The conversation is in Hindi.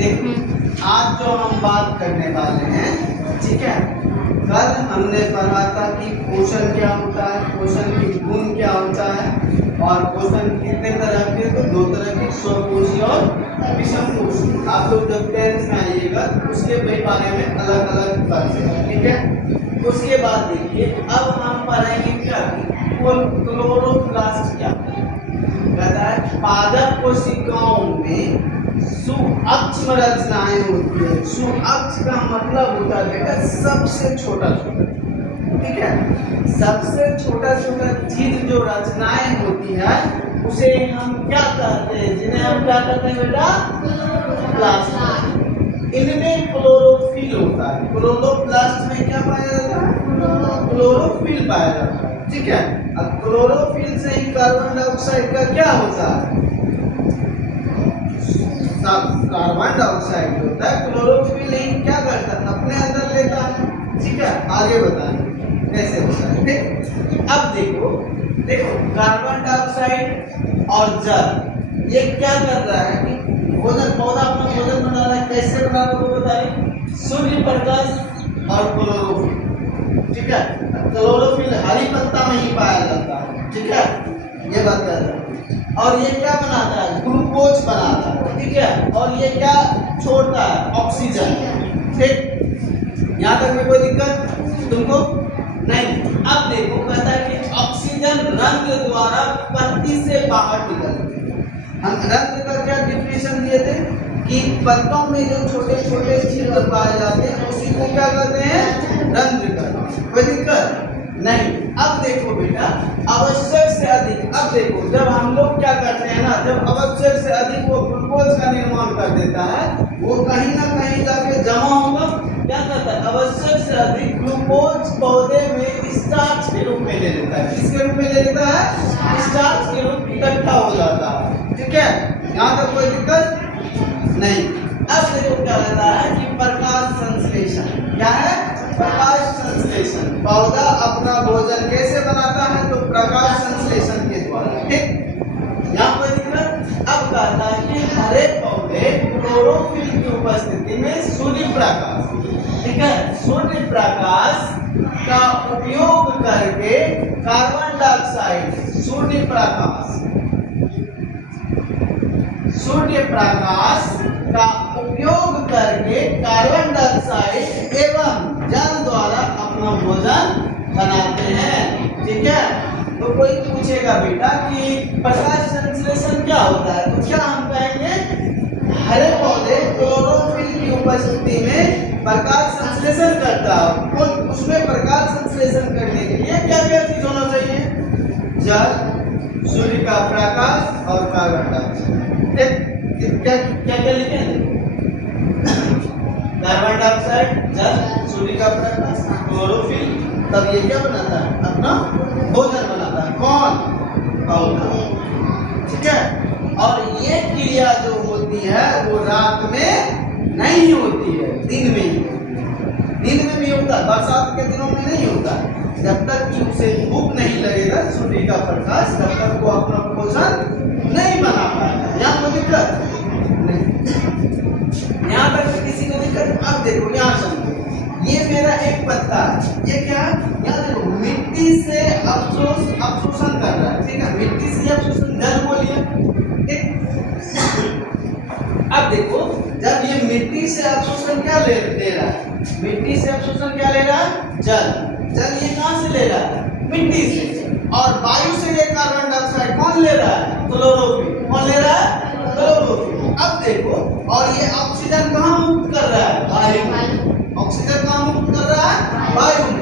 देखो आज जो हम बात करने वाले हैं, ठीक है, कल हमने पढ़ा था कि पोषण क्या होता है, पोषण की गुण क्या होता है, और पोषण कितने तरह के, तो दो तरह के, स्वपोषी और विषम पोषी। आप लोग जब 10th में आइएगा उसके बारे में अलग अलग पढ़ेंगे, ठीक है। उसके बाद देखिए अब हम पढ़ेंगे क्या, क्लोरोप्लास्ट क्या कहता है। पादप कोशिकाओं में सुअक्षम रचनाएं होती है। सुअक्ष का मतलब होता है बेटा सबसे छोटा छोटा, ठीक है, सबसे छोटा छोटा चीज जो रचनाएं होती है उसे हम क्या कहते हैं, जिन्हें हम क्या कहते हैं बेटा, प्लास्ट। इनमें क्लोरोफिल होता है। क्लोरोप्लास्ट में क्या पाया जाता है, क्लोरोफिल पाया जाता है, ठीक है। अब क्लोरोफिल से ही कार्बन डाइऑक्साइड का क्या होता है, कार्बन डाइऑक्साइड होता है, क्लोरोफिल ही क्या करता है, अपने अंदर लेता है, ठीक है। आगे बताएंगे कैसे होता है, ठीक। अब देखो कार्बन डाइऑक्साइड और जल ये क्या कर रहा है कि भोजन, पौधा अपना भोजन बना रहा है। कैसे बना रहा है वो बताइए, सूर्य प्रकाश और क्लोरोफिल, ठीक है। क्लोरोफिल हरी पत्ता में ही पाया जाता है, ठीक है, ये बात कर रहा है। और ये क्या बनाता है, ग्लूकोज बनाता है, ठीक है। और ये क्या छोड़ता है, ऑक्सीजन, ठीक। यहाँ तक में कोई दिक्कत तुमको नहीं। अब देखो कहता है कि ऑक्सीजन रंध्र द्वारा पत्ती से बाहर निकलती है। हम रंध्र का क्या डिफिनेशन दिए थे कि पत्तों में जो छोटे छोटे छिद्र पाए जाते हैं उसी को क्या कहते हैं, रंध्र कहते हैं। कोई दिक्कत नहीं। अब देखो बेटा आवश्यक से अधिक, अब देखो जब हम लोग क्या करते हैं ना, जब आवश्यक से अधिक वो ग्लूकोज का निर्माण कर देता है, वो कहीं ना कहीं जाके जमा होगा, क्या करता है, आवश्यक से अधिक ग्लूकोज पौधे में स्टार्च के रूप में ले लेता है। किसके रूप में ले लेता है, स्टार्च के रूप में इकट्ठा हो जाता है, ठीक है। यहाँ तक कोई दिक्कत नहीं। अब देखो क्या रहता है कि प्रकाश संश्लेषण क्या है, प्रकाश संश्लेषण। पौधा अपना भोजन कैसे बनाता है, तो प्रकाश संश्लेषण के द्वारा, ठीक। यहाँ कोई दिक्कत। अब कहता है कि हरे पौधे क्लोरोफिल की उपस्थिति में सूर्य प्रकाश, ठीक है, सूर्य प्रकाश का उपयोग करके कार्बन डाइऑक्साइड, सूर्य प्रकाश का उपयोग करके कार्बन डाइऑक्साइड एवं जल द्वारा अपना भोजन बनाते हैं, ठीक है। तो कोई पूछेगा बेटा कि प्रकाश संश्लेषण क्या होता है, तो क्या हम कहेंगे हरे पौधे क्लोरोफिल की उपस्थिति में प्रकाश संश्लेषण करता है। उसमें प्रकाश संश्लेषण करने के लिए क्या क्या चीज होना चाहिए, जल, सूर्य का प्रकाश और कार्बन डाइऑक्साइड। क्या क्या क्या लिखे हैं, कार्बन डाइऑक्साइड, जल, सूर्य का प्रकाश, क्लोरोफिल, तब ये क्या बनाता है, अपना भोजन बनाता है। कौन, पौधा, ठीक है। और ये क्रिया जो होती है वो रात में नहीं होती है, दिन में ही होती है। दिन में भी होता है, बरसात के दिनों में नहीं होता। जब तक कि उसे धूप नहीं लगेगा सूर्य का प्रकाश, तब तक वो अपना भोजन नहीं बना पाएगा। यहाँ कोई दिक्कत नहीं, यहाँ तक किसी को दिक्कत। अब देखो यहाँ समझो, ये मेरा एक पत्ता है, ये क्या है, यहाँ देखो मिट्टी से अवशोषण कर रहा है, ठीक है, मिट्टी से अवशोषण, जल बोलिए, ठीक। अब देखो जब ये मिट्टी से अवशोषण क्या ले रहा है, मिट्टी से अवशोषण क्या ले रहा है, जल। जल ये कहाँ से ले रहा है, मिट्टी से। और वायु से ये कार्बन डाइऑक्साइड कौन ले रहा है, क्लोरोफिल। कौन ले रहा है, क्लोरोफिल। अब देखो और ये ऑक्सीजन कहाँ मुक्त कर रहा है, वायु में। ऑक्सीजन कहाँ मुक्त कर रहा है, वायु में।